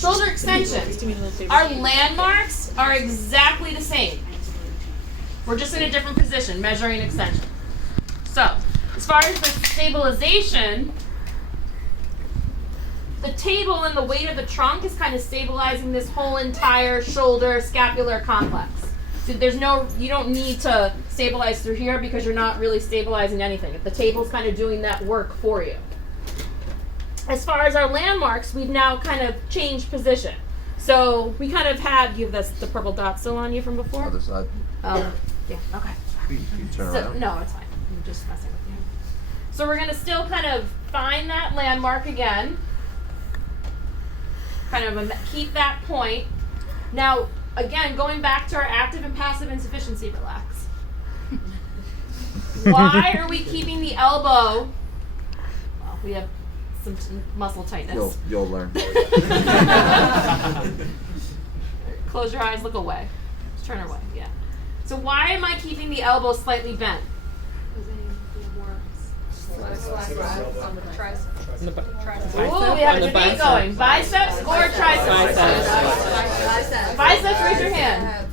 shoulder extension. Our landmarks are exactly the same. We're just in a different position, measuring extension. So, as far as the stabilization, the table and the weight of the trunk is kind of stabilizing this whole entire shoulder scapular complex. So you don't need to stabilize through here because you're not really stabilizing anything. The table's kind of doing that work for you. As far as our landmarks, we've now kind of changed position. So we kind of have, you have the purple dot still on you from before? Other side. Yeah, okay. You turn around. No, it's fine. I'm just messing with you. So we're going to still kind of find that landmark again. Kind of keep that point. Now, again, going back to our active and passive insufficiency, relax. Why are we keeping the elbow? Well, we have some muscle tightness. You'll learn. Close your eyes, look away. Just turn away, yeah. So why am I keeping the elbow slightly bent? Ooh, we have a debate going. Biceps or triceps? Biceps, raise your hand.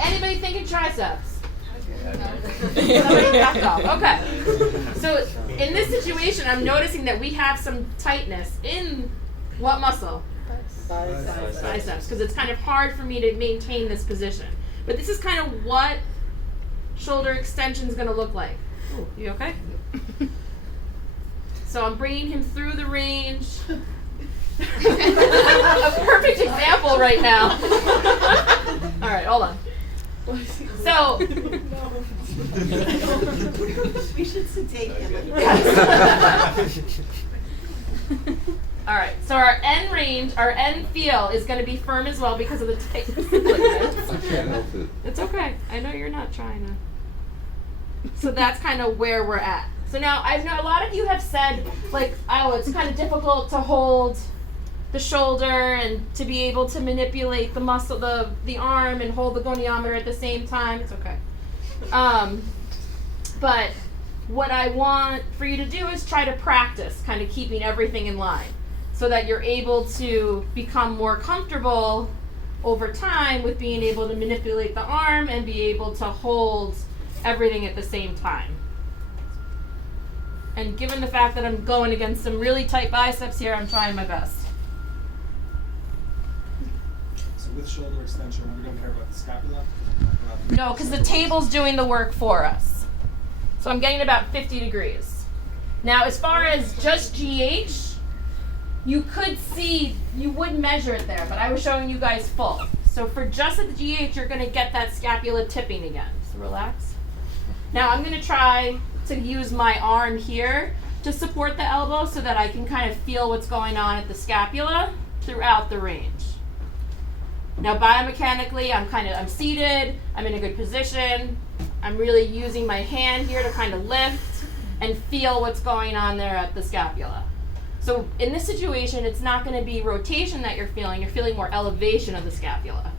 Anybody thinking triceps? Somebody backed off. Okay. So in this situation, I'm noticing that we have some tightness in what muscle? Biceps. Because it's kind of hard for me to maintain this position. But this is kind of what shoulder extension is going to look like. Ooh, you okay? So I'm bringing him through the range. A perfect example right now. All right, hold on. So we should sedate him. All right, so our end range, our end feel is going to be firm as well because of the tightness of the ligaments. I can't help it. It's okay. I know you're not trying to. So that's kind of where we're at. So now I know a lot of you have said, like, oh, it's kind of difficult to hold the shoulder and to be able to manipulate the muscle, the arm, and hold the goniometer at the same time. It's okay. But what I want for you to do is try to practice kind of keeping everything in line so that you're able to become more comfortable over time with being able to manipulate the arm and be able to hold everything at the same time. And given the fact that I'm going against some really tight biceps here, I'm trying my best. So with shoulder extension, we don't care about the scapula? No, because the table's doing the work for us. So I'm getting about 50 degrees. Now, as far as just GH, you could see, you would measure it there, but I was showing you guys full. So for just at the GH, you're going to get that scapula tipping again. So relax. Now I'm going to try to use my arm here to support the elbow so that I can kind of feel what's going on at the scapula throughout the range. Now biomechanically, I'm seated, I'm in a good position, I'm really using my hand here to kind of lift and feel what's going on there at the scapula. So in this situation, it's not going to be rotation that you're feeling more elevation of the scapula.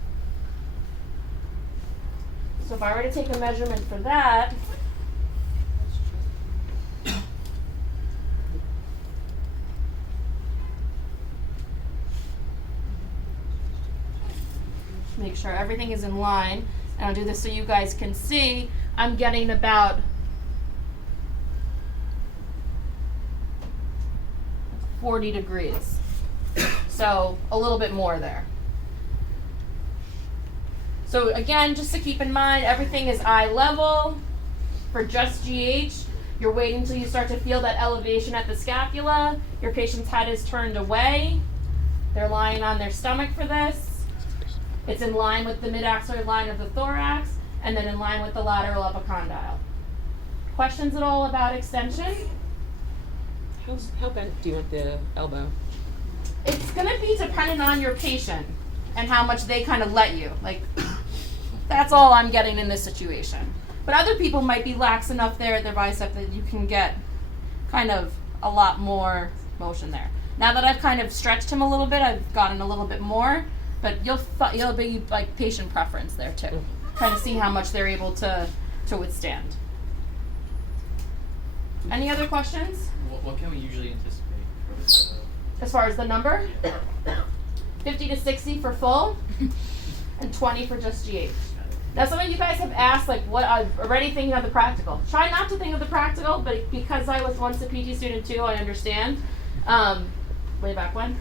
So if I were to take a measurement for that, make sure everything is in line, and I'll do this so you guys can see, I'm getting about 40 degrees. So a little bit more there. So again, just to keep in mind, everything is eye level. For just GH, you're waiting until you start to feel that elevation at the scapula. Your patient's head is turned away. They're lying on their stomach for this. It's in line with the mid-axillary line of the thorax, and then in line with the lateral epicondyle. Questions at all about extension? How bent do you want the elbow? It's going to be dependent on your patient and how much they kind of let you. Like, that's all I'm getting in this situation. But other people might be lax enough there at their bicep that you can get kind of a lot more motion there. Now that I've kind of stretched him a little bit, I've gotten a little bit more, but you'll be like patient preference there too. Trying to see how much they're able to withstand. Any other questions? What can we usually anticipate for this? As far as the number? 50 to 60 for full, and 20 for just GH. Now, some of you guys have asked, like, what I'm already thinking of the practical. Try not to think of the practical, but because I was once a PG student too, I understand. Way back when.